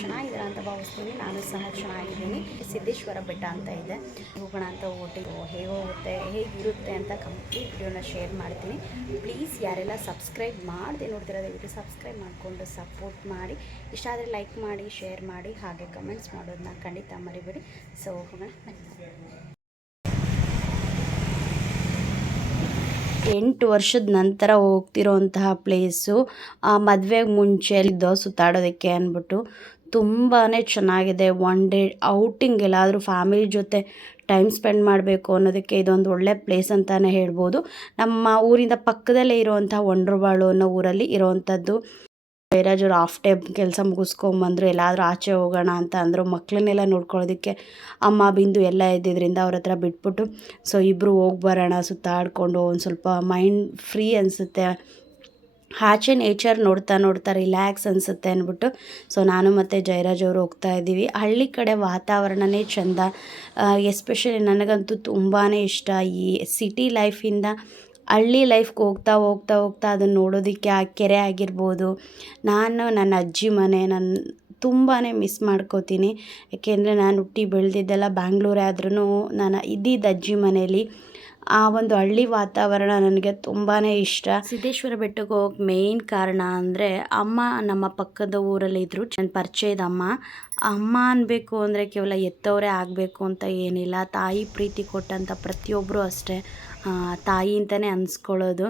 ಚೆನ್ನಾಗಿದ್ದೀರಾ ಅಂತ ಭಾವಿಸ್ತೀನಿ. ನಾನು ಸಹ ಚೆನ್ನಾಗಿದ್ದೀನಿ. ಸಿದ್ದೇಶ್ವರ ಬೆಟ್ಟ ಅಂತ ಇದೆ. ಹೋಗೋಣ ಅಂತ ಓಟಿಗೆ ಹೇಗೆ ಹೋಗುತ್ತೆ ಹೇಗಿರುತ್ತೆ ಅಂತ ಕಂಪ್ಲೀಟ್ ವಿಡಿಯೋನ ಶೇರ್ ಮಾಡ್ತೀನಿ. ಪ್ಲೀಸ್ ಯಾರೆಲ್ಲ ಸಬ್ಸ್ಕ್ರೈಬ್ ಮಾಡದೆ ನೋಡ್ತಿರೋ, ದಯವಿಟ್ಟು ಸಬ್ಸ್ಕ್ರೈಬ್ ಮಾಡಿಕೊಂಡು ಸಪೋರ್ಟ್ ಮಾಡಿ. ಇಷ್ಟ ಆದರೆ ಲೈಕ್ ಮಾಡಿ ಶೇರ್ ಮಾಡಿ, ಹಾಗೆ ಕಮೆಂಟ್ಸ್ ಮಾಡೋದನ್ನ ಖಂಡಿತ ಮರಿಬೇಡಿ. ಸೊ ಹೋಗೋಣ ಎಂಟು ವರ್ಷದ ನಂತರ ಹೋಗ್ತಿರೋಂತಹ ಪ್ಲೇಸು ಮದುವೆಗೆ ಮುಂಚೆ ಇದ್ದೋ ಸುತ್ತಾಡೋದಕ್ಕೆ ಅಂದ್ಬಿಟ್ಟು ತುಂಬಾ ಚೆನ್ನಾಗಿದೆ. ಒನ್ ಡೇ ಔಟಿಂಗ್ ಎಲ್ಲಾದರೂ ಫ್ಯಾಮಿಲಿ ಜೊತೆ ಟೈಮ್ ಸ್ಪೆಂಡ್ ಮಾಡಬೇಕು ಅನ್ನೋದಕ್ಕೆ ಇದೊಂದು ಒಳ್ಳೆ ಪ್ಲೇಸ್ ಅಂತಲೇ ಹೇಳ್ಬೋದು. ನಮ್ಮ ಊರಿಂದ ಪಕ್ಕದಲ್ಲೇ ಇರುವಂಥ ಒಂಡ್ರಬಾಳು ಅನ್ನೋ ಊರಲ್ಲಿ ಇರೋವಂಥದ್ದು. ಜಯರಾಜವ್ರು ಆಫ್ ಟೈಮ್ ಕೆಲಸ ಮುಗಿಸ್ಕೊಂಬಂದ್ರು ಎಲ್ಲಾದರೂ ಆಚೆ ಹೋಗೋಣ ಅಂತ ಅಂದರು ಮಕ್ಕಳನ್ನೆಲ್ಲ ನೋಡ್ಕೊಳ್ಳೋದಕ್ಕೆ ಅಮ್ಮ, ಬಿಂದು ಎಲ್ಲ ಇದ್ದಿದ್ದರಿಂದ ಅವ್ರ ಹತ್ರ ಬಿಟ್ಬಿಟ್ಟು ಸೊ ಇಬ್ಬರು ಹೋಗಿ ಬರೋಣ ಸುತ್ತಾಡಿಕೊಂಡು ಒಂದು ಸ್ವಲ್ಪ ಮೈಂಡ್ ಫ್ರೀ ಅನಿಸುತ್ತೆ. ಆಚೆ ನೇಚರ್ ನೋಡ್ತಾ ನೋಡ್ತಾ ರಿಲ್ಯಾಕ್ಸ್ ಅನಿಸುತ್ತೆ ಅಂದ್ಬಿಟ್ಟು ಸೊ ನಾನು ಮತ್ತು ಜಯರಾಜ್ ಅವರು ಹೋಗ್ತಾ ಇದ್ದೀವಿ. ಹಳ್ಳಿ ಕಡೆ ವಾತಾವರಣನೇ ಚೆಂದ. ಎಸ್ಪೆಷಲಿ ನನಗಂತೂ ತುಂಬಾ ಇಷ್ಟ. ಈ ಸಿಟಿ ಲೈಫಿಂದ ಹಳ್ಳಿ ಲೈಫ್ಗೆ ಹೋಗ್ತಾ ಹೋಗ್ತಾ ಹೋಗ್ತಾ ಅದನ್ನು ನೋಡೋದಕ್ಕೆ ಆ ಕೆರೆ ಆಗಿರ್ಬೋದು. ನಾನು ನನ್ನ ಅಜ್ಜಿ ಮನೆ ನನ್ನ ತುಂಬಾ ಮಿಸ್ ಮಾಡ್ಕೋತೀನಿ. ಯಾಕೆಂದರೆ ನಾನು ಹುಟ್ಟಿ ಬೆಳೆದಿದ್ದೆಲ್ಲ ಬ್ಯಾಂಗ್ಳೂರೇ ಆದ್ರೂ ನಾನು ಇದ್ದಿದ್ದ ಅಜ್ಜಿ ಮನೇಲಿ ಆ ಒಂದು ಹಳ್ಳಿ ವಾತಾವರಣ ನನಗೆ ತುಂಬಾ ಇಷ್ಟ. ಸಿದ್ದೇಶ್ವರ ಬೆಟ್ಟಕ್ಕೆ ಹೋಗಕ್ಕೆ ಮೇಯ್ನ್ ಕಾರಣ ಅಂದರೆ ಅಮ್ಮ ನಮ್ಮ ಪಕ್ಕದ ಊರಲ್ಲಿ ಇದ್ದರು ನನ್ನ ಪರಿಚಯದ ಅಮ್ಮ. ಅಮ್ಮ ಅನ್ಬೇಕು ಅಂದರೆ ಕೇವಲ ಎತ್ತವರೇ ಆಗಬೇಕು ಅಂತ ಏನಿಲ್ಲ. ತಾಯಿ ಪ್ರೀತಿ ಕೊಟ್ಟಂಥ ಪ್ರತಿಯೊಬ್ಬರು ಅಷ್ಟೇ. ತಾಯಿ ಅಂತಲೇ ಅನ್ಸ್ಕೊಳ್ಳೋದು.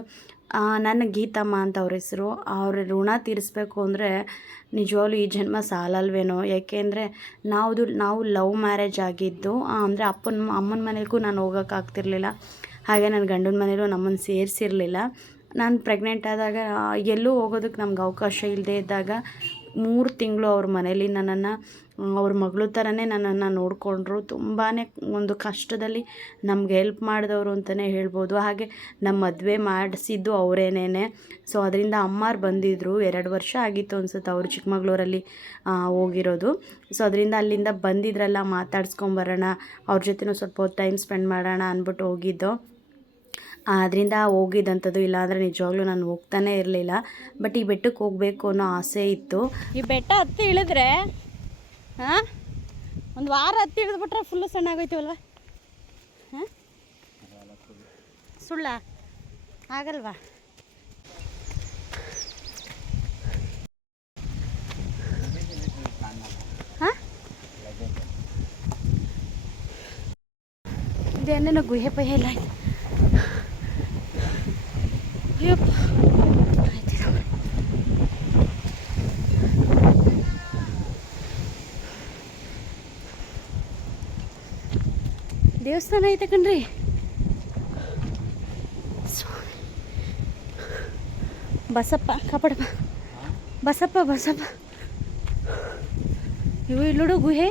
ನನ್ನ ಗೀತಮ್ಮ ಅಂತ ಅವ್ರ ಹೆಸರು. ಅವ್ರ ಋಣ ತೀರಿಸ್ಬೇಕು ಅಂದರೆ ನಿಜವಾಗ್ಲೂ ಈ ಜನ್ಮ ಸಾಲಲ್ವೇನೋ. ಯಾಕೆಂದರೆ ನಾವು ನಾವು ಲವ್ ಮ್ಯಾರೇಜ್ ಆಗಿದ್ದು ಅಂದರೆ ಅಪ್ಪನ, ಅಮ್ಮನ ಮನೆಗೂ ನಾನು ಹೋಗೋಕ್ಕಾಗ್ತಿರ್ಲಿಲ್ಲ ಹಾಗೆ ನನ್ನ ಗಂಡನ ಮನೇಲೂ ನಮ್ಮನ್ನು ಸೇರಿಸಿರಲಿಲ್ಲ. ನಾನು ಪ್ರೆಗ್ನೆಂಟ್ ಆದಾಗ ಎಲ್ಲೂ ಹೋಗೋದಕ್ಕೆ ನಮ್ಗೆ ಅವಕಾಶ ಇಲ್ಲದೆ ಇದ್ದಾಗ ಮೂರು ತಿಂಗಳು ಅವ್ರ ಮನೇಲಿ ನನ್ನನ್ನು ಅವ್ರ ಮಗಳು ಥರನೇ ನನ್ನನ್ನು ನೋಡಿಕೊಂಡ್ರು. ತುಂಬಾ ಒಂದು ಕಷ್ಟದಲ್ಲಿ ನಮ್ಗೆ ಹೆಲ್ಪ್ ಮಾಡಿದವರು ಅಂತಲೇ ಹೇಳ್ಬೋದು. ಹಾಗೆ ನಮ್ಮ ಮದುವೆ ಮಾಡಿಸಿದ್ದು ಅವರೇನೇ ಸೊ ಅದರಿಂದ ಅಮ್ಮಾರು ಬಂದಿದ್ದರು ಎರಡು ವರ್ಷ ಆಗಿತ್ತು ಅನ್ಸುತ್ತೆ ಅವರು ಚಿಕ್ಕಮಗಳೂರಲ್ಲಿ ಹೋಗಿರೋದು. ಸೊ ಅದರಿಂದ ಅಲ್ಲಿಂದ ಬಂದಿದ್ರಲ್ಲ ಮಾತಾಡ್ಸ್ಕೊಂಬರೋಣ, ಅವ್ರ ಜೊತೆನೂ ಸ್ವಲ್ಪ ಟೈಮ್ ಸ್ಪೆಂಡ್ ಮಾಡೋಣ ಅಂದ್ಬಿಟ್ಟು ಹೋಗಿದ್ದು. ಅದರಿಂದ ಹೋಗಿದ್ದಂಥದ್ದು ಇಲ್ಲಾಂದರೆ ನಿಜವಾಗ್ಲೂ ನಾನು ಹೋಗ್ತಾನೆ ಇರಲಿಲ್ಲ. ಬಟ್ ಈ ಬೆಟ್ಟಕ್ಕೆ ಹೋಗಬೇಕು ಅನ್ನೋ ಆಸೆ ಇತ್ತು. ಈ ಬೆಟ್ಟ ಹತ್ತಿ ಇಳಿದ್ರೆ ಹಾಂ ಒಂದು ವಾರ ಹತ್ತಿ ಇಳಿದ್ಬಿಟ್ರೆ ಫುಲ್ಲು ಸಣ್ಣ ಆಗೋಯ್ತೀವಲ್ವ ಹಾಂ ಸುಳ್ಳ? ಆಗಲ್ವಾ? ಹಾಂ ಇದೇನೇನೋ ಗುಹೆ ಪಹೆ ಎಲ್ಲ ಇದು. ದೇವಸ್ಥಾನ ಐತೆ ಕಣ್ರಿ. ಬಸಪ್ಪ ಕಾಪಾಡಪ್ಪ ಬಸಪ್ಪ ಬಸಪ್ಪ ಇವು ಇಲ್ಲೋಡು ಗುಹೆ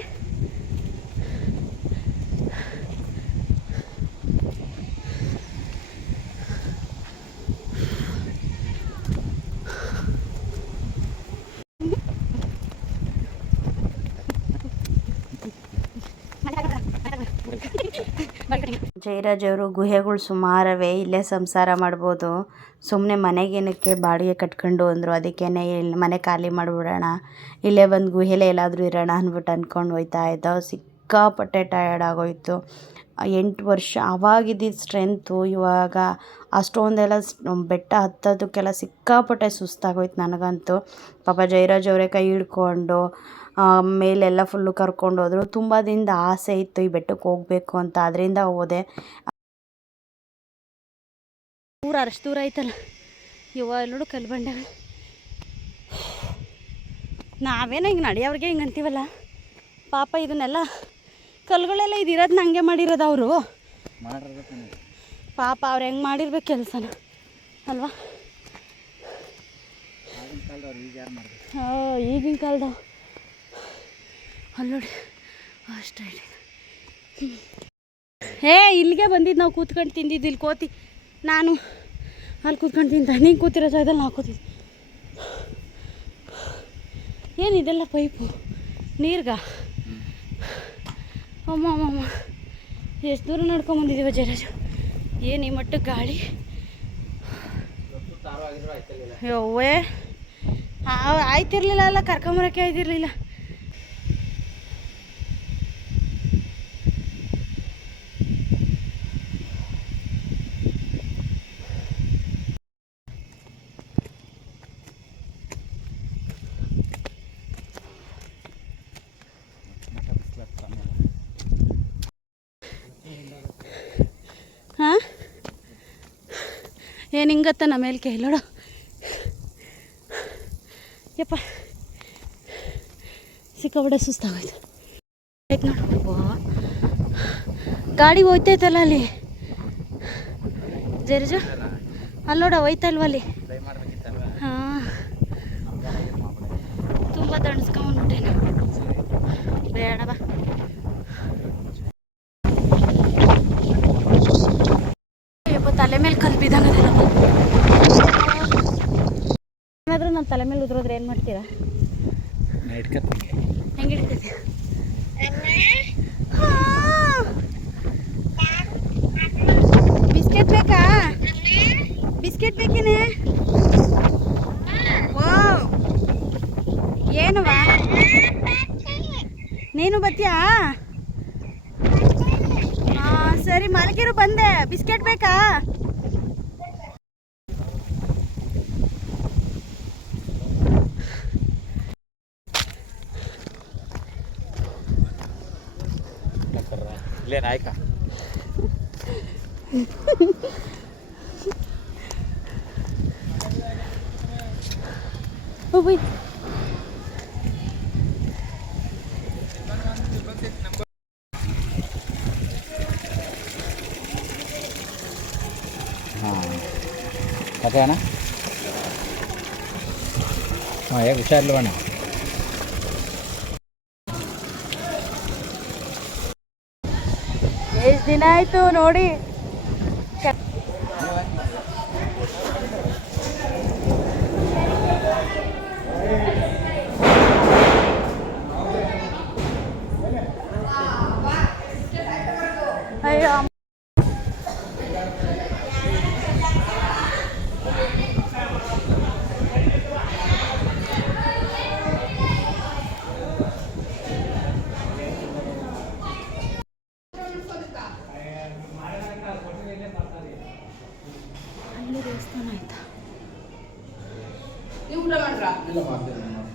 ಜಯರಾಜ್ ಅವರು ಗುಹೆಗಳು ಸುಮಾರವೇ ಇಲ್ಲೇ ಸಂಸಾರ ಮಾಡ್ಬೋದು. ಸುಮ್ಮನೆ ಮನೆಗೇನಕ್ಕೆ ಬಾಡಿಗೆ ಕಟ್ಕೊಂಡು ಅಂದರು, ಅದಕ್ಕೇನೆ ಇಲ್ಲಿ ಮನೆ ಖಾಲಿ ಮಾಡಿಬಿಡೋಣ, ಇಲ್ಲೇ ಬಂದು ಗುಹೆಲೇ ಎಲ್ಲಾದರೂ ಇರೋಣ ಅಂದ್ಬಿಟ್ಟು ಅಂದ್ಕೊಂಡು ಹೋಯ್ತಾ ಇದ್ದೋ. ಸಿಕ್ಕಾಪಟ್ಟೆ ಟಯರ್ಡ್ ಆಗೋಯ್ತು. ಎಂಟು ವರ್ಷ ಆವಾಗಿದ್ದಿದ್ದ ಸ್ಟ್ರೆಂತು ಇವಾಗ ಅಷ್ಟೊಂದೆಲ್ಲ ಬೆಟ್ಟ ಹತ್ತೋದಕ್ಕೆಲ್ಲ ಸಿಕ್ಕಾಪಟ್ಟೆ ಸುಸ್ತಾಗೋಯ್ತು ನನಗಂತೂ. ಪಾಪ ಜಯರಾಜ್ ಅವರೇ ಕೈ ಹಿಡ್ಕೊಂಡು ಮೇಲೆಲ್ಲ ಫುಲ್ಲು ಕರ್ಕೊಂಡು ಹೋದರು. ತುಂಬ ದಿನದ ಆಸೆ ಇತ್ತು ಈ ಬೆಟ್ಟಕ್ಕೆ ಹೋಗಬೇಕು ಅಂತ. ಅದರಿಂದ ಹೋದೆ. ದೂರ ಅಷ್ಟು ದೂರ ಐತಲ್ಲ ಇವ ನೋಡು ಕಲ್ಲು ಬಂಡೆ ನಾವೇನೋ ಹಿಂಗೆ ನಡೆಯೋರಿಗೆ ಹಿಂಗೆ ಅಂತೀವಲ್ಲ. ಪಾಪ ಇದನ್ನೆಲ್ಲ ಕಲ್ಲುಗಳೆಲ್ಲ ಇದಿರೋದು ನಂಗೆ ಹಂಗೆ ಮಾಡಿರೋದು ಅವರು. ಪಾಪ ಅವ್ರು ಹೆಂಗೆ ಮಾಡಿರ್ಬೇಕು ಕೆಲಸನ. ಅಲ್ವಾ? ಹಾಂ ಈಗಿನ ಕಾಲದ ಅಲ್ಲಿ ನೋಡಿ. ಅಷ್ಟೇ ಏ ಇಲ್ಲಿಗೆ ಬಂದಿದ್ದು ನಾವು ಕೂತ್ಕೊಂಡು ತಿಂದಿದ್ದು ಇಲ್ಲಿ ಕೋತಿ. ನಾನು ಅಲ್ಲಿ ಕೂತ್ಕೊಂಡು ತಿಂತ ನೀನು ಕೂತಿರೋ ಜಾಗದಲ್ಲಿ ನಾವು ಕೂತಿದ್ವಿ ಏನಿದೆಲ್ಲ ಪೈಪು? ನೀರ್ಗ? ಅಮ್ಮ ಅಮ್ಮ ಎಷ್ಟು ದೂರ ನಡ್ಕೊಂಬಂದಿದ್ದೀವ ಜಯರಾಜು? ಏನು ಈ ಮಟ್ಟಕ್ಕೆ ಗಾಳಿ? ಯವ್ವೇ. ಆಯ್ತಿರ್ಲಿಲ್ಲ ಅಲ್ಲ, ಕರ್ಕೊಂಬರಕ್ಕೆ ಆಯ್ತಿರ್ಲಿಲ್ಲ ಹಾಂ ಏನು ಹಿಂಗತ್ತ ನಮ್ಮ ಮೇಲೆ ಯಪ್ಪ. ಸಿಕ್ಕಾಬಿಡ ಸುಸ್ತಾಗೋಯ್ತು. ಆಯ್ತು ನೋಡಪ್ಪ. ಗಾಡಿ ಹೋಯ್ತೈತಲ್ಲ ಅಲ್ಲಿ? ಜರಿಜ? ಅಲ್ಲಿ ನೋಡ ಹೋಯ್ತಲ್ವ ಅಲ್ಲಿ ಹಾಂ ತುಂಬ ದಣಿಸ್ಕೊಂಬಂದ್ಬಿಟ್ಟೇನು ಬೇಡ ಬಾ ಯಪ್ಪ ತಲೆ ಮೇಲೆ ಕಲ್ ಬಿದ್ದಂಗದೇನಪ್ಪ ಏನಾದರೂ ನನ್ನ ತಲೆ ಮೇಲೆ ಉದುರೋದ್ರೆ ಏನು ಮಾಡ್ತೀರಾ? ಹೆಂಗೆ. ಬಿಸ್ಕೆಟ್ ಬೇಕಾ? ಬಿಸ್ಕೆಟ್ ಬೇಕೇನೆ? ಓ ಏನವಾ ನೀನು ಬತ್ತೀಯಾ? ಹಾಂ ಸರಿ ಮಲಗಿರು ಬಂದೆ. ಬಿಸ್ಕೆಟ್ ಬೇಕಾ ಇಲ್ಲೇ ನಾಯ್ಕ ಓ ಬೈ ಹಾಂ ಕತೆ ಅಣ್ಣ? ಹಾಂ ಹೇಗೆ ಹುಷಾರಿಲ್ವಣ್ಣ ಎಷ್ಟು ದಿನ ಆಯ್ತು ನೋಡಿ.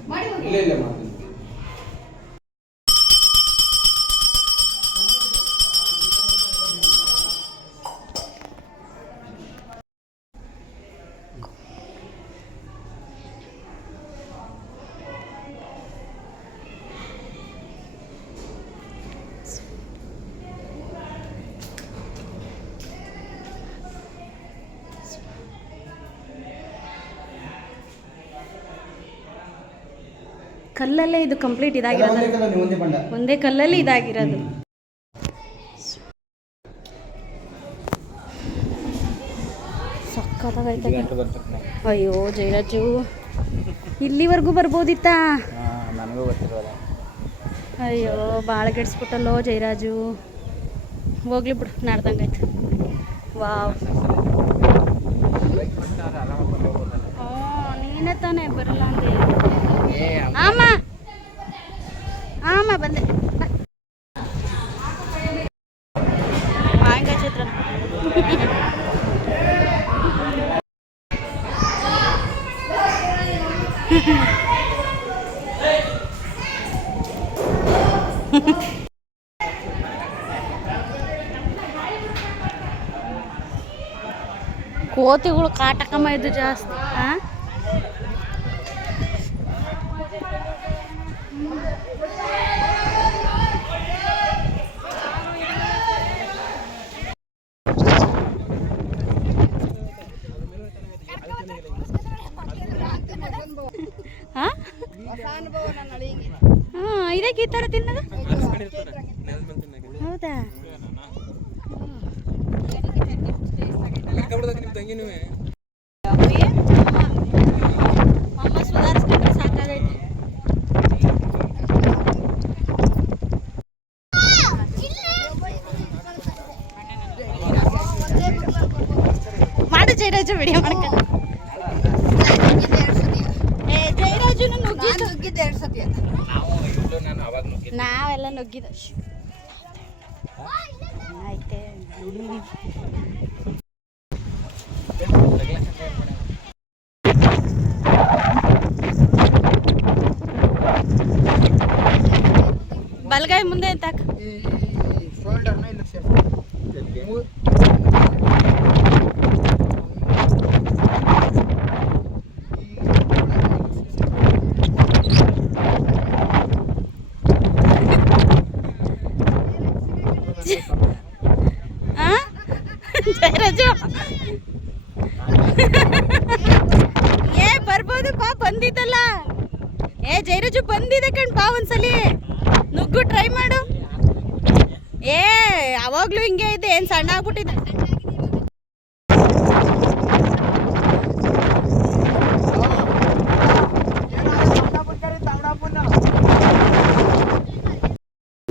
ಮಾಡ್ತೇನೆ ಇಲ್ಲ ಇಲ್ಲ ಕಲ್ಲಲ್ಲೇ ಇದು ಕಂಪ್ಲೀಟ್ ಇದಾಗಿರೋದು. ಒಂದೇ ಕಲ್ಲಲ್ಲಿ ಇದಾಗಿರೋದು. ಸಕ್ಕತ್ತಾಗೈತೆ ಅಯ್ಯೋ ಜಯರಾಜು. ಇಲ್ಲಿವರೆಗೂ ಬರ್ಬೋದಿತ್ತಾ? ಅಯ್ಯೋ ಭಾಳ ಕೆಡ್ಸ್ಬಿಟ್ಟಲ್ಲೋ ಜಯರಾಜು. ಹೋಗ್ಲಿ ಬಿಡು ನಾಡ್ದಂಗಾಯ್ತು ವಾವ್. ಹ್ಞೂ ನೀನೇ ತಾನೇ ಬರಲ್ಲ ಅಂದೆ ஆமா. ஆமா வந்து. కోతి కూడా కాటకం అయితే ಇದಕ್ಕೆ ಈ ಥರ ತಿನ್ನೋದು? ಹೌದಾ ನಿಮ್ಮ ತಂಗಿನೂ ಜಯರಾಜು ವಿಡಿಯೋ ಮಾಡ್ಕೊಂಡು ಏ ಜಯರಾಜುನು ನುಗ್ಗಿದ್ದು ನಾವು ಇವ್ಳು ನಾನು ಅವಾಗ ನುಗ್ಗಿದ್ದೆ ನಾವೆಲ್ಲ ನುಗ್ಗಿದ್ದು ಶ್ಶ್. ಆಯ್ತೆ ಬಲಗೈ ಮುಂದೆ ಅಂತ ಆ? ಜಯರಾಜು ಏ ಬರ್ಬೋದು ಬಾ ಬಂದಿದ್ದಲ್ಲ ಏ ಜಯರಾಜು ಬಂದಿದೆ ಕಣ್ ಬಾ ಒಂದ್ಸಲಿ ನುಗ್ಗು ಟ್ರೈ ಮಾಡು ಏ ಅವಾಗ್ಲೂ ಹಿಂಗೆ ಇದೆ ಏನ್ ಸಣ್ಣ ಆಗ್ಬಿಟ್ಟಿದೆ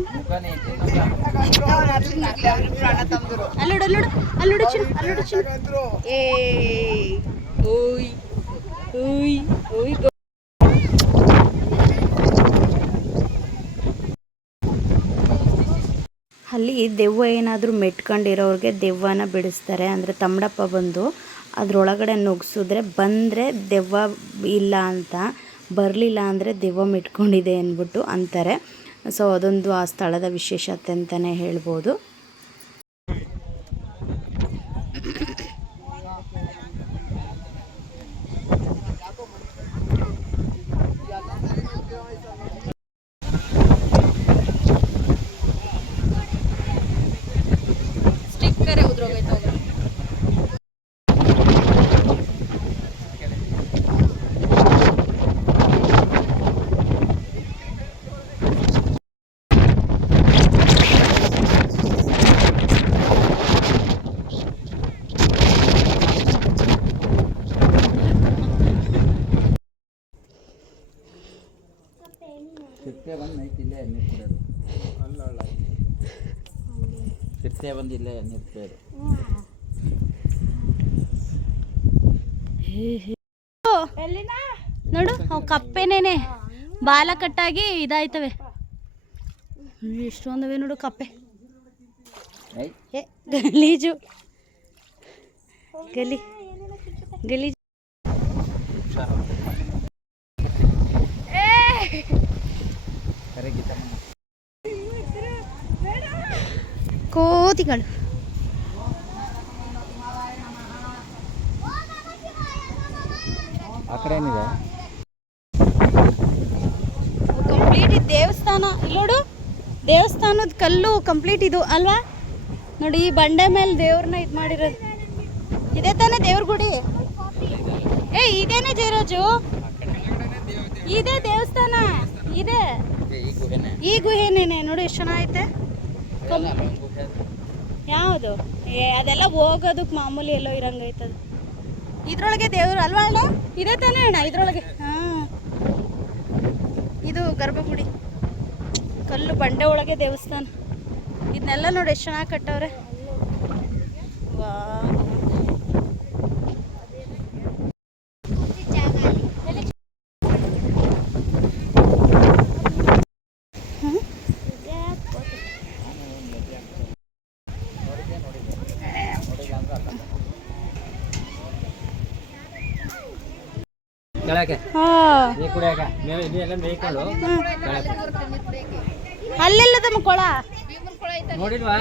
ಮುಖನೇ ಅಲ್ಲಿ ದೆವ್ವ ಏನಾದರೂ ಮೆಟ್ಕೊಂಡಿರೋರಿಗೆ ದೆವ್ವನ ಬಿಡಿಸ್ತಾರೆ. ಅಂದರೆ ತಮ್ಮಡಪ್ಪ ಬಂದು ಅದರೊಳಗಡೆ ನುಗ್ಸಿದ್ರೆ ಬಂದರೆ ದೆವ್ವ ಇಲ್ಲ ಅಂತ, ಬರಲಿಲ್ಲ ಅಂದರೆ ದೆವ್ವ ಮೆಟ್ಕೊಂಡಿದೆ ಅಂದ್ಬಿಟ್ಟು ಅಂತಾರೆ. ಸೊ ಅದೊಂದು ಆ ಸ್ಥಳದ ವಿಶೇಷತೆ ಅಂತಲೇ ಹೇಳ್ಬೋದು. ಚಿಟ್ಟೆ ಬಂದಿಲ್ಲ ಇಲ್ಲೇ ನೋಡು ಅವು ಕಪ್ಪೆನೇನೆ. ಬಾಲ ಕಟ್ಟಾಗಿ ಇದಾಯ್ತವೆ. ಇಷ್ಟೊಂದವೆ ನೋಡು ಕಪ್ಪೆ. ಗಲೀಜು. ಗಲಿ ಗಲೀಜು. ಆ ಕಂಪ್ಲೀಟ್ ಇದು ದೇವಸ್ಥಾನ. ನೋಡು ದೇವಸ್ಥಾನದ ಕಲ್ಲು ಕಂಪ್ಲೀಟ್ ಇದು ಅಲ್ವಾ? ನೋಡಿ ಈ ಬಂಡೆ ಮೇಲೆ ದೇವ್ರನ್ನ ಇದು ಮಾಡಿರೋದು. ಇದೇ ತಾನೇ ದೇವ್ರ ಗುಡಿ? ಏ ಇದೇನೆ ಜಯರಾಜು? ಇದೇ ದೇವಸ್ಥಾನ. ಇದೆ. ಈ ಗುಹೆನೆ. ಈ ಗುಹೆನೇನೆ. ನೋಡಿ ಎಷ್ಟು ಚೆನ್ನಾಗೈತೆ ಅಲ್ಲ, ಅಲ್ಲೊಂದು ಗುಹೆ ಇದೆ. ಯಾವುದು? ಏ, ಅದೆಲ್ಲ ಹೋಗೋದಕ್ಕೆ ಮಾಮೂಲಿ ಎಲ್ಲೋ ಇರಂಗೈತದ ಇದ್ರೊಳಗೆ ದೇವ್ರು ಅಲ್ವಾ ಅಣ್ಣ? ಇದೇ ತಾನೇ ಅಣ್ಣ, ಇದ್ರೊಳಗೆ. ಹಾಂ. ಇದು ಗರ್ಭಗುಡಿ. ಕಲ್ಲು ಬಂಡೆ ಒಳಗೆ ದೇವಸ್ಥಾನ. ಇದನ್ನೆಲ್ಲ ನೋಡಿ ಎಷ್ಟು ಚೆನ್ನಾಗಿ ಕಟ್ಟವ್ರೆ. ವಾ. ಕುಡಿಯಾಕ? ನೀವು ಇದೆಲ್ಲ ಮೇಯ್ಕೊಂಡು ಅಲ್ಲೆಲ್ಲ ತಮ್ಮ ಕೊಳ? ನೋಡಿಲ್ವಾ?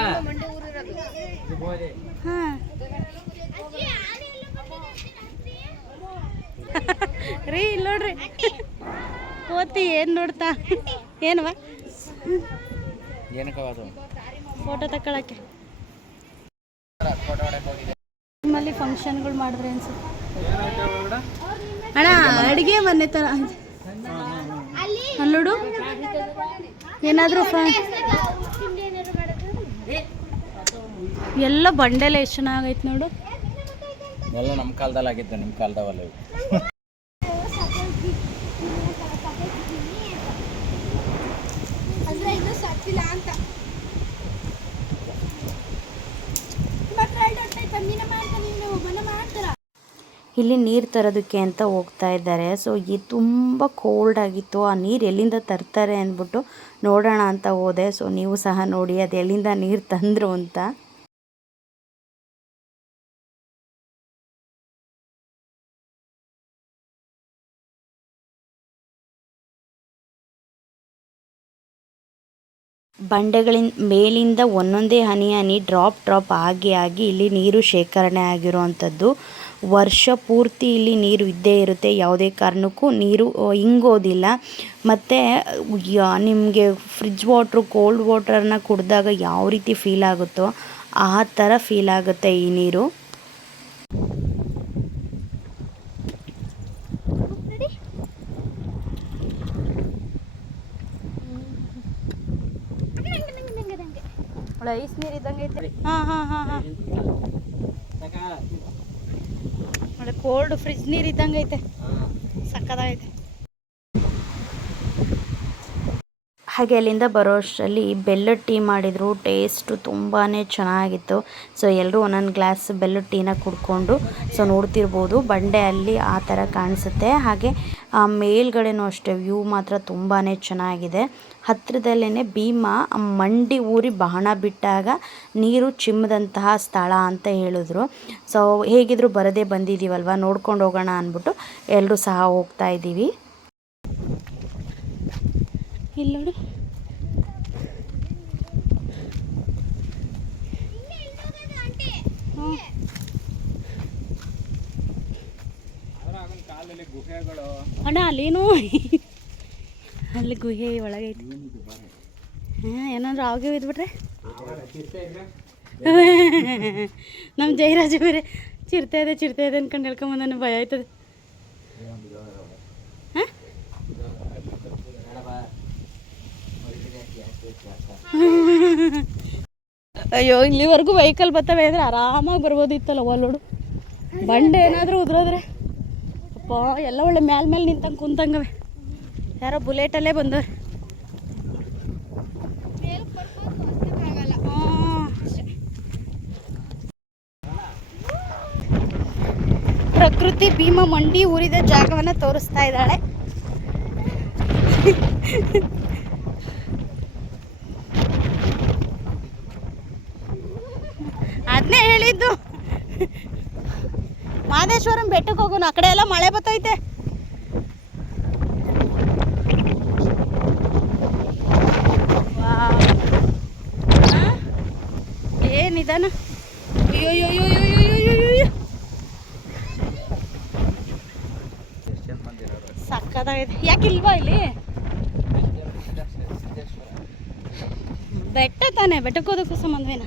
ರೀ ಇಲ್ಲಿ ನೋಡ್ರಿ. ಕೋತಿ ಏನು ನೋಡ್ತಾ? ಏನವ? ಫೋಟೋ ತಕೊಳಕ್ಕೆ ಫೋಟೋ ಹೊಡೆಯಕ್ಕೆ ಹೋಗಿದೆ ನಿಮ್ಮಲ್ಲಿ ಫಂಕ್ಷನ್ಗಳು ಮಾಡಿದ್ರೆ ಅನ್ಸುತ್ತೆ. ಅಣ್ಣ ಅಡುಗೆ ಮನೆ ತರ. ಇದೆ. ಅಲ್ಲೋಡು. ಏನಾದರೂ ಎಲ್ಲ ಬಂಡೆಲ್ಲ ಎಷ್ಟು ಚೆನ್ನಾಗೈತೆ ನೋಡು. ಎಲ್ಲ ನಮ್ಮ ಕಾಲದಲ್ಲಿ ಆಗಿದ್ದ ನಿಮ್ಮ ಕಾಲದವಲ್ಲ ಇವು ಅಂದ್ರೆ ಇದು ಸತ್ತಿಲ್ಲ ಅಂತ ಮತ್ತೆ ಮಾಡ್ತಾರ ಇಲ್ಲಿ ನೀರು ತರೋದಕ್ಕೆ ಅಂತ ಹೋಗ್ತಾ ಇದ್ದಾರೆ. ಸೊ ಈ ತುಂಬ ಕೋಲ್ಡ್ ಆಗಿತ್ತು. ಆ ನೀರು ಎಲ್ಲಿಂದ ತರ್ತಾರೆ ಅಂದ್ಬಿಟ್ಟು ನೋಡೋಣ ಅಂತ ಹೋದೆ. ಸೊ ನೀವು ಸಹ ನೋಡಿ ಅದು ಎಲ್ಲಿಂದ ನೀರು ತಂದರು ಅಂತ. ಬಂಡೆಗಳಿಂದ ಮೇಲಿಂದ ಒಂದೊಂದೇ ಹನಿ ಹನಿ ಡ್ರಾಪ್ ಡ್ರಾಪ್ ಆಗಿ ಆಗಿ ಇಲ್ಲಿ ನೀರು ಶೇಖರಣೆ ಆಗಿರುವಂಥದ್ದು. ವರ್ಷ ಪೂರ್ತಿ ಇಲ್ಲಿ ನೀರು ಇದ್ದೇ ಇರುತ್ತೆ. ಯಾವುದೇ ಕಾರಣಕ್ಕೂ ನೀರು ಇಂಗೋದಿಲ್ಲ. ಮತ್ತು ನಿಮಗೆ ಫ್ರಿಜ್ ವಾಟ್ರು ಕೋಲ್ಡ್ ವಾಟರ್ನ ಕುಡಿದಾಗ ಯಾವ ರೀತಿ ಫೀಲ್ ಆಗುತ್ತೋ ಆ ಥರ ಫೀಲ್ ಆಗುತ್ತೆ ಈ ನೀರು. ಹಾ ಐಸ್ ನೀರು ಹಾ ಐತೆ. ಹಾಂ ಹಾಂ ಹಾಂ ಹಾಂ. ಕೋಲ್ಡ್ ಫ್ರಿಜ್ ನೀರು ಇದ್ದಂಗೆ ಐತೆ. ಸಕ್ಕದಾಗೈತೆ. ಹಾಗೆ ಅಲ್ಲಿಂದ ಬರೋ ಅಷ್ಟರಲ್ಲಿ ಬೆಲ್ಲದ ಟೀ ಮಾಡಿದರು. ಟೇಸ್ಟು ತುಂಬಾ ಚೆನ್ನಾಗಿತ್ತು. ಸೊ ಎಲ್ಲರೂ ಒಂದೊಂದು ಗ್ಲಾಸ್ ಬೆಲ್ಲದ ಟೀನ ಕುಡ್ಕೊಂಡು ಸೊ ನೋಡ್ತಿರ್ಬೋದು. ಬಂಡೆ ಅಲ್ಲಿ ಆ ಥರ ಕಾಣಿಸುತ್ತೆ. ಹಾಗೆ ಆ ಮೇಲ್ಗಡೆನೂ ಅಷ್ಟೇ, ವ್ಯೂ ಮಾತ್ರ ತುಂಬಾ ಚೆನ್ನಾಗಿದೆ. ಹತ್ತಿರದಲ್ಲೇ ಭೀಮ ಮಂಡಿ ಊರಿ ಬಾಣ ಬಿಟ್ಟಾಗ ನೀರು ಚಿಮ್ಮದಂತಹ ಸ್ಥಳ ಅಂತ ಹೇಳಿದ್ರು. ಸೊ ಹೇಗಿದ್ರು ಬರದೇ ಬಂದಿದ್ದೀವಲ್ವ ನೋಡ್ಕೊಂಡು ಹೋಗೋಣ ಅಂದ್ಬಿಟ್ಟು ಎಲ್ಲರೂ ಸಹ ಹೋಗ್ತಾ ಇದ್ದೀವಿ. ಇಲ್ಲಿ ನೋಡು ಹ್ಮ್. ಕಾಲದಲ್ಲಿ ಗುಹೆಗಳು ಅಣ್ಣ, ಅಲ್ಲೇನು? ಅಲ್ಲಿ ಗುಹೆ ಒಳಗೈತಿ. ಹಾಂ, ಏನಂದ್ರೆ ಆವಾಗೆ ಇದ್ಬಿಟ್ರೆ? ನಮ್ಮ ಜಯರಾಜ ಬೇರೆ ಚಿರ್ತಾ ಇದೆ ಚಿರ್ತಾ ಇದೆ ಅನ್ಕೊಂಡು ಹೇಳ್ಕೊಂಬಂದ ಭಯ ಆಯ್ತದೆ. ಅಯ್ಯೋ, ಇಲ್ಲಿವರೆಗೂ ವೆಹಿಕಲ್ ಬರ್ತವೆ ಅಂದರೆ ಆರಾಮಾಗಿ ಬರ್ಬೋದಿತ್ತಲ್ಲ ಒಲ್ಲೋಡು ಬಂಡೆ ಏನಾದರೂ ಉದ್ರೋದ್ರೆ? ಅಪ್ಪ ಎಲ್ಲ ಒಳ್ಳೆ ಮ್ಯಾಲ ಮೇಲೆ ನಿಂತಂಗೆ ಕುಂತಂಗವೆ. ಯಾರೋ ಬುಲೆಟಲ್ಲೇ ಬಂದವ್ರೆ. ಪ್ರಕೃತಿ ಭೀಮ ಮಂಡಿ ಊರಿದ ಜಾಗವನ್ನು ತೋರಿಸ್ತಾ ಇದ್ದಾಳೆ. ಅದನ್ನೇ ಹೇಳಿದ್ದು. ಮಾದೇಶ್ವರಂ ಬೆಟ್ಟಕ್ಕೆ ಹೋಗೋಣ. ಆ ಕಡೆ ಎಲ್ಲ ಮಳೆ ಬರ್ತೈತೆ ಏನಿದಾನ ಸಕ್ಕದಾಗಿದೆ ಯಾಕಿಲ್ವಾ ಇಲ್ಲಿ ಬೆಟ್ಟ ತಾನೆ ಬೆಟ್ಟಕ್ಕೆ ಹೋದಕ್ಕೂ ಸಂಬಂಧವೇನ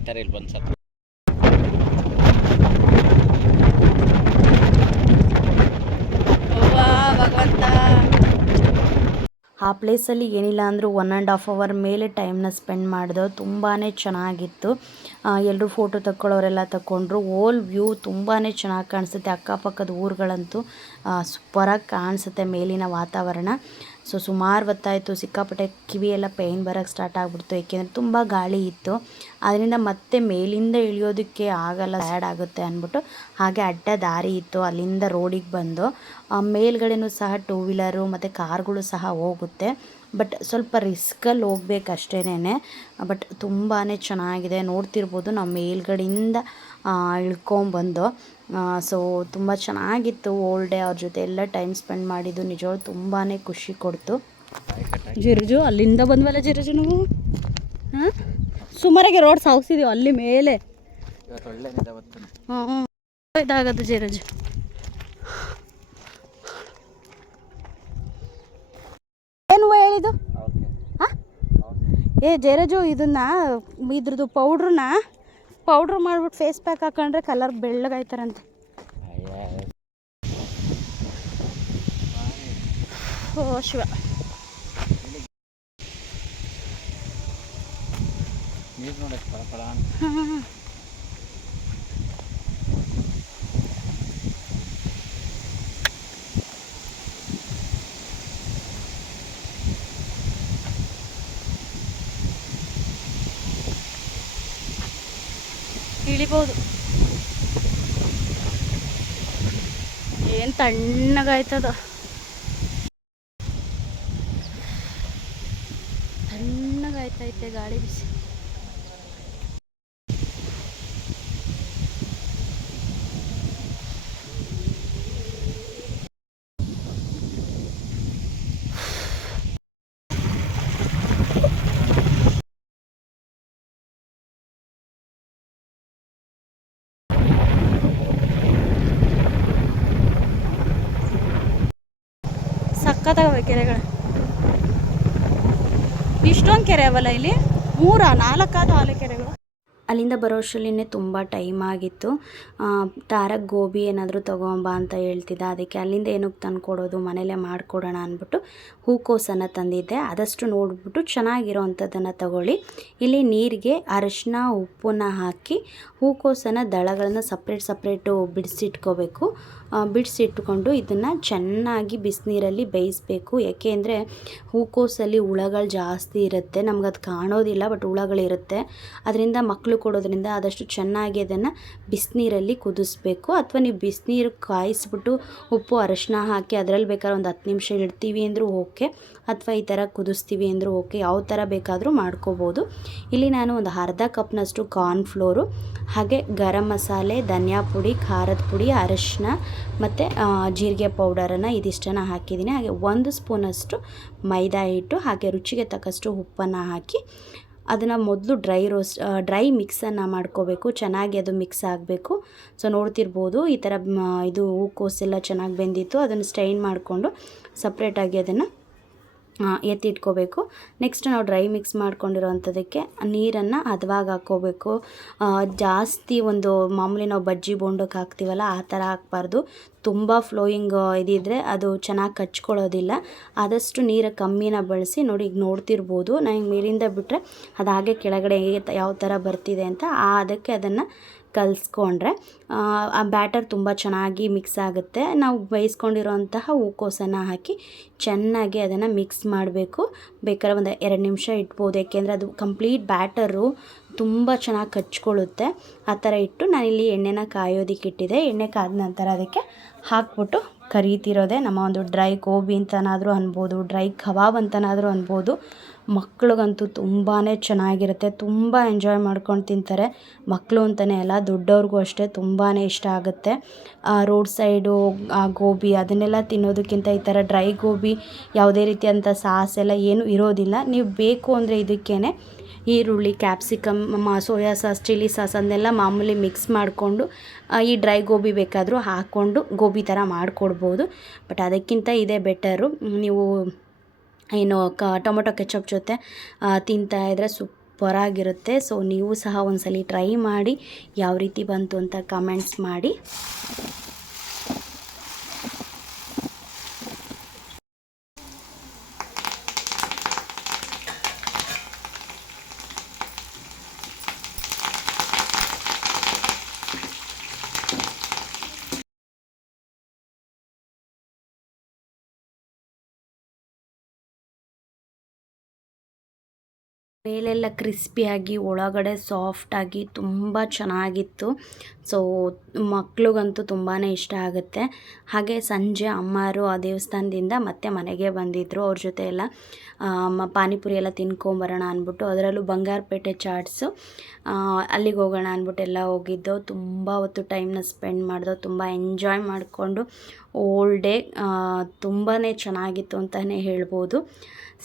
ಕಾಯ್ತಾರೆ ಇಲ್ಲಿ ಬಂದು ಆ ಪ್ಲೇಸಲ್ಲಿ ಏನಿಲ್ಲ ಅಂದರೂ ಒನ್ ಆ್ಯಂಡ್ ಹಾಫ್ ಅವರ್ ಮೇಲೆ ಟೈಮ್ನ ಸ್ಪೆಂಡ್ ಮಾಡಿದೋ ತುಂಬಾ ಚೆನ್ನಾಗಿತ್ತು. ಎಲ್ಲರೂ ಫೋಟೋ ತಕ್ಕೊಳ್ಳೋರೆಲ್ಲ ತಗೊಂಡ್ರು ಓಲ್ ವ್ಯೂ ತುಂಬಾ ಚೆನ್ನಾಗಿ ಕಾಣಿಸುತ್ತೆ. ಅಕ್ಕಪಕ್ಕದ ಊರುಗಳಂತೂ ಸೂಪರಾಗಿ ಕಾಣಿಸುತ್ತೆ ಮೇಲಿನ ವಾತಾವರಣ. ಸೊ ಸುಮಾರು ಹೊತ್ತಾಯಿತು, ಸಿಕ್ಕಾಪಟ್ಟೆ ಕಿವಿಯೆಲ್ಲ ಪೇಯ್ನ್ ಬರೋಕ್ಕೆ ಸ್ಟಾರ್ಟ್ ಆಗಿಬಿಡ್ತು. ಏಕೆಂದರೆ ತುಂಬ ಗಾಳಿ ಇತ್ತು. ಅದರಿಂದ ಮತ್ತೆ ಮೇಲಿಂದ ಇಳಿಯೋದಕ್ಕೆ ಆಗಲ್ಲ ಸ್ಯಾಡ್ ಆಗುತ್ತೆ ಅಂದ್ಬಿಟ್ಟು ಹಾಗೆ ಅಡ್ಡ ದಾರಿ ಇತ್ತು ಅಲ್ಲಿಂದ ರೋಡಿಗೆ ಬಂದು. ಮೇಲ್ಗಡೆನೂ ಸಹ ಟೂ ವೀಲರು ಮತ್ತು ಕಾರ್ಗಳು ಸಹ ಹೋಗುತ್ತೆ. ಬಟ್ ಸ್ವಲ್ಪ ರಿಸ್ಕಲ್ಲಿ ಹೋಗ್ಬೇಕು ಅಷ್ಟೇನೆ ಬಟ್ ತುಂಬಾ ಚೆನ್ನಾಗಿದೆ. ನೋಡ್ತಿರ್ಬೋದು ನಾವು ಮೇಲ್ಗಡೆಯಿಂದ ಇಳ್ಕೊಂಬಂದು. ಸೊ ತುಂಬ ಚೆನ್ನಾಗಿತ್ತು ಓಲ್ಡ್ ಡೇ ಅವ್ರ ಜೊತೆ ಎಲ್ಲ ಟೈಮ್ ಸ್ಪೆಂಡ್ ಮಾಡಿದ್ದು. ನಿಜವಾಗ್ಲೂ ತುಂಬಾ ಖುಷಿ ಕೊಡ್ತು. ಜಿರುಜು ಅಲ್ಲಿಂದ ಬಂದ್ವಲ್ಲ ಜಿರುಜು ನಾವು? ಹಾಂ? ಸುಮಾರಾಗಿ ರೋಡ್ ಸಾಗಿಸಿದೀವಿ ಅಲ್ಲಿ ಮೇಲೆ. ಹ್ಞೂ ಹಾಂ ಇದಾಗದು ಜಿರುಜು ಏನು ಹೇಳಿದ್ದು ಓಕೆ ಹಾಂ ಏ ಜಯರಾಜು ಇದನ್ನ ಇದ್ರದ್ದು ಪೌಡ್ರನ್ನ ಪೌಡ್ರ್ ಮಾಡ್ಬಿಟ್ಟು ಫೇಸ್ ಪ್ಯಾಕ್ ಹಾಕೊಂಡ್ರೆ ಕಲರ್ ಬೆಳ್ಳಗಾಯ್ತಾರಂತೆ. ಓ ಶಿವ. ನೀರು ಇಳಿಬೋದು ಏನು ತಣ್ಣಗಾಯ್ತದ. ತಣ್ಣಗಾಯ್ತೈತೆ ಗಾಳಿ ಬಿಸಿ. ಸಖತ್ತಾಗವೆ ಕೆರೆಗಳು. ಇಷ್ಟೊಂದು ಕೆರೆ ಅವಲ್ಲ ಇಲ್ಲಿ? ಮೂರ ನಾಲ್ಕಾದ ಆಲೆ ಕೆರೆಗಳು? ಅಲ್ಲಿಂದ ಬರೋಷ್ಟರಲ್ಲಿನೇ ತುಂಬ ಟೈಮ್ ಆಗಿತ್ತು. ತಾರಕ್ ಗೋಬಿ ಏನಾದರೂ ತೊಗೊಂಬ ಅಂತ ಹೇಳ್ತಿದ್ದ. ಅದಕ್ಕೆ ಅಲ್ಲಿಂದ ಏನಕ್ಕೆ ತಂದ್ಕೊಡೋದು ಮನೇಲೇ ಮಾಡಿಕೊಡೋಣ ಅಂದ್ಬಿಟ್ಟು ಹೂಕೋಸನ್ನು ತಂದಿದ್ದೆ. ಆದಷ್ಟು ನೋಡಿಬಿಟ್ಟು ಚೆನ್ನಾಗಿರೋ ಅಂಥದ್ದನ್ನು ತಗೊಳ್ಳಿ. ಇಲ್ಲಿ ನೀರಿಗೆ ಅರಿಶಿನ ಉಪ್ಪನ್ನ ಹಾಕಿ ಹೂಕೋಸನ್ನು ದಳಗಳನ್ನು ಸಪ್ರೇಟ್ ಸಪ್ರೇಟು ಬಿಡಿಸಿಟ್ಕೋಬೇಕು. ಬಿಡಿಸಿಟ್ಕೊಂಡು ಇದನ್ನು ಚೆನ್ನಾಗಿ ಬಿಸಿನೀರಲ್ಲಿ ಬೇಯಿಸಬೇಕು. ಯಾಕೆ ಅಂದರೆ ಹೂಕೋಸಲ್ಲಿ ಹುಳಗಳು ಜಾಸ್ತಿ ಇರುತ್ತೆ. ನಮ್ಗೆ ಅದು ಕಾಣೋದಿಲ್ಲ ಬಟ್ ಹುಳಗಳಿರುತ್ತೆ ಅದರಿಂದ ಮಕ್ಕಳು ಕೊಡೋದ್ರಿಂದ ಆದಷ್ಟು ಚೆನ್ನಾಗಿ ಅದನ್ನು ಬಿಸಿನೀರಲ್ಲಿ ಕುದಿಸ್ಬೇಕು. ಅಥವಾ ನೀವು ಬಿಸಿನೀರು ಕಾಯಿಸ್ಬಿಟ್ಟು ಉಪ್ಪು, ಅರಶಿನ ಹಾಕಿ ಅದರಲ್ಲಿ ಬೇಕಾದ್ರೆ ಒಂದು ಹತ್ತು ನಿಮಿಷ ಇಡ್ತೀವಿ ಅಂದರೂ ಓಕೆ. ಅಥವಾ ಈ ಥರ ಕುದಿಸ್ತೀವಿ ಅಂದರೂ ಓಕೆ. ಯಾವ ಥರ ಬೇಕಾದರೂ ಮಾಡ್ಕೋಬೋದು. ಇಲ್ಲಿ ನಾನು ಒಂದು ಅರ್ಧ ಕಪ್ನಷ್ಟು ಕಾರ್ನ್ಫ್ಲೋರು ಹಾಗೆ ಗರಂ ಮಸಾಲೆ, ಧನಿಯಾ ಪುಡಿ, ಖಾರದ ಪುಡಿ ಅರಶಿನ ಮತ್ತು ಜೀರಿಗೆ ಪೌಡರನ್ನು ಇದಿಷ್ಟನ್ನು ಹಾಕಿದ್ದೀನಿ. ಹಾಗೆ ಒಂದು ಸ್ಪೂನಷ್ಟು ಮೈದಾ ಹಿಟ್ಟು, ಹಾಗೆ ರುಚಿಗೆ ತಕ್ಕಷ್ಟು ಉಪ್ಪನ್ನು ಹಾಕಿ ಅದನ್ನು ಮೊದಲು ಡ್ರೈ ರೋಸ್ಟ್ ಡ್ರೈ ಮಿಕ್ಸನ್ನು ಮಾಡ್ಕೋಬೇಕು. ಚೆನ್ನಾಗಿ ಅದು ಮಿಕ್ಸ್ ಆಗಬೇಕು. ಸೊ, ನೋಡ್ತಿರ್ಬೋದು ಈ ಥರ ಇದು ಹೂಕೋಸೆಲ್ಲ ಚೆನ್ನಾಗಿ ಬೆಂದಿತ್ತು. ಅದನ್ನು ಸ್ಟೈನ್ ಮಾಡಿಕೊಂಡು ಸಪ್ರೇಟಾಗಿ ಅದನ್ನು ಎತ್ತಿಟ್ಕೋಬೇಕು. ನೆಕ್ಸ್ಟ್ ನಾವು ಡ್ರೈ ಮಿಕ್ಸ್ ಮಾಡ್ಕೊಂಡಿರೋವಂಥದ್ದಕ್ಕೆ ನೀರನ್ನು ಹದವಾಗಿ ಹಾಕ್ಕೋಬೇಕು. ಜಾಸ್ತಿ ಒಂದು ಮಾಮೂಲಿ ನಾವು ಬಜ್ಜಿ ಬೋಂಡಕ್ಕೆ ಹಾಕ್ತೀವಲ್ಲ, ಆ ಥರ ಹಾಕ್ಬಾರ್ದು. ತುಂಬ ಫ್ಲೋಯಿಂಗ್ ಇದಿದ್ರೆ ಅದು ಚೆನ್ನಾಗಿ ಕಚ್ಕೊಳ್ಳೋದಿಲ್ಲ. ಆದಷ್ಟು ನೀರು ಕಮ್ಮಿನ ಬಳಸಿ ನೋಡಿ, ಈಗ ನೋಡ್ತಿರ್ಬೋದು. ನಾನು ಮೇಲಿಂದ ಬಿಟ್ಟರೆ ಅದು ಹಾಗೆ ಕೆಳಗಡೆ ಯಾವ ಥರ ಬರ್ತಿದೆ ಅಂತ ಅದಕ್ಕೆ ಅದನ್ನು ಕಲಿಸ್ಕೊಂಡ್ರೆ, ಆ ಬ್ಯಾಟರ್ ತುಂಬ ಚೆನ್ನಾಗಿ ಮಿಕ್ಸ್ ಆಗುತ್ತೆ. ನಾವು ಬೇಯಿಸ್ಕೊಂಡಿರೋಂತಹ ಹೂಕೋಸನ್ನು ಹಾಕಿ ಚೆನ್ನಾಗಿ ಅದನ್ನು ಮಿಕ್ಸ್ ಮಾಡಬೇಕು. ಬೇಕಾದ್ರೆ ಒಂದು ಎರಡು ನಿಮಿಷ ಇಟ್ಬೋದು ಏಕೆಂದರೆ ಅದು ಕಂಪ್ಲೀಟ್ ಬ್ಯಾಟರು ತುಂಬ ಚೆನ್ನಾಗಿ ಕಚ್ಕೊಳ್ಳುತ್ತೆ. ಆ ಥರ ಇಟ್ಟು ನಾನಿಲ್ಲಿ ಎಣ್ಣೆನ ಕಾಯೋದಕ್ಕೆ ಇಟ್ಟಿದ್ದೆ. ಎಣ್ಣೆ ಕಾದ ನಂತರ ಅದಕ್ಕೆ ಹಾಕ್ಬಿಟ್ಟು ಕರೀತಿರೋದೆ. ನಮ್ಮ ಒಂದು ಡ್ರೈ ಗೋಬಿ ಅಂತನಾದರೂ ಅನ್ಬೋದು, ಡ್ರೈ ಕಬಾಬ್ ಅಂತನಾದರೂ ಅನ್ಬೋದು. ಮಕ್ಳಿಗಂತೂ ತುಂಬಾ ಚೆನ್ನಾಗಿರುತ್ತೆ. ತುಂಬ ಎಂಜಾಯ್ ಮಾಡ್ಕೊಂಡು ತಿಂತಾರೆ. ಮಕ್ಕಳು ಅಂತಲೇ ಅಲ್ಲ, ದೊಡ್ಡವ್ರಿಗೂ ಅಷ್ಟೇ ತುಂಬಾ ಇಷ್ಟ ಆಗುತ್ತೆ. ರೋಡ್ ಸೈಡು ಆ ಗೋಬಿ ಅದನ್ನೆಲ್ಲ ತಿನ್ನೋದಕ್ಕಿಂತ ಈ ಥರ ಡ್ರೈ ಗೋಬಿ, ಯಾವುದೇ ರೀತಿಯಾದಂಥ ಸಾಸ್ ಎಲ್ಲ ಏನೂ ಇರೋದಿಲ್ಲ. ನೀವು ಬೇಕು ಅಂದರೆ ಇದಕ್ಕೇ ಈರುಳ್ಳಿ capsicum soya sauce chilli sauce ಅದನ್ನೆಲ್ಲ ಮಾಮೂಲಿ ಮಿಕ್ಸ್ ಮಾಡಿಕೊಂಡು ಈ ಡ್ರೈ ಗೋಬಿ ಬೇಕಾದರೂ ಹಾಕ್ಕೊಂಡು ಗೋಬಿ ಥರ ಮಾಡಿಕೊಡ್ಬೋದು. ಬಟ್ ಅದಕ್ಕಿಂತ ಇದೇ ಬೆಟರು ನೀವು ಏನು ಕ ಟೊಮೊಟೊ ಕೆಚಪ್ ಜೊತೆ ತಿಂತಾ ಇದ್ದರೆ ಸೂಪರಾಗಿರುತ್ತೆ. ಸೊ ನೀವು ಸಹ ಒಂದ್ಸಲಿ ಟ್ರೈ ಮಾಡಿ, ಯಾವ ರೀತಿ ಬಂತು ಅಂತ ಕಮೆಂಟ್ಸ್ ಮಾಡಿ. ಮೇಲೆಲ್ಲ ಕ್ರಿಸ್ಪಿಯಾಗಿ ಒಳಗಡೆ ಸಾಫ್ಟಾಗಿ ತುಂಬ ಚೆನ್ನಾಗಿತ್ತು. ಸೊ ಮಕ್ಳಿಗಂತೂ ತುಂಬಾ ಇಷ್ಟ ಆಗುತ್ತೆ. ಹಾಗೆ ಸಂಜೆ ಅಮ್ಮರು ಆ ದೇವಸ್ಥಾನದಿಂದ ಮತ್ತೆ ಮನೆಗೆ ಬಂದಿದ್ದರು ಅವ್ರ ಜೊತೆ ಎಲ್ಲ ಪಾನಿಪುರಿ ಎಲ್ಲ ತಿನ್ಕೊಂಬರೋಣ ಅಂದ್ಬಿಟ್ಟು ಅದರಲ್ಲೂ ಬಂಗಾರಪೇಟೆ ಚಾಟ್ಸು ಅಲ್ಲಿಗೆ ಹೋಗೋಣ ಅಂದ್ಬಿಟ್ಟು ಎಲ್ಲ ಹೋಗಿದ್ದೋ. ತುಂಬ ಹೊತ್ತು ಟೈಮ್ನ ಸ್ಪೆಂಡ್ ಮಾಡಿದೋ, ತುಂಬ ಎಂಜಾಯ್ ಮಾಡಿಕೊಂಡು ಓಲ್ ಡೇ ತುಂಬಾ ಚೆನ್ನಾಗಿತ್ತು ಅಂತಲೇ ಹೇಳ್ಬೋದು.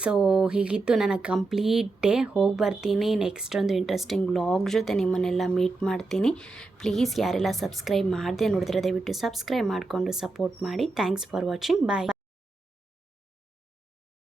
ಸೊ ಹೀಗಿತ್ತು ನನ್ನ ಕಂಪ್ಲೀಟ್ ಡೇ. ಹೋಗಿ ಬರ್ತೀನಿ, ನೆಕ್ಸ್ಟ್ ಒಂದು ಇಂಟ್ರೆಸ್ಟಿಂಗ್ ವ್ಲಾಗ್ ಜೊತೆ ನಿಮ್ಮನ್ನೆಲ್ಲ ಮೀಟ್ ಮಾಡ್ತೀನಿ. ಪ್ಲೀಸ್ ಯಾರೆಲ್ಲ ಸಬ್ಸ್ಕ್ರೈಬ್ ಮಾಡದೆ ನೋಡಿದ್ರೆ ದಯವಿಟ್ಟು ಸಬ್ಸ್ಕ್ರೈಬ್ ಮಾಡಿಕೊಂಡು ಸಪೋರ್ಟ್ ಮಾಡಿ. Thanks for watching bye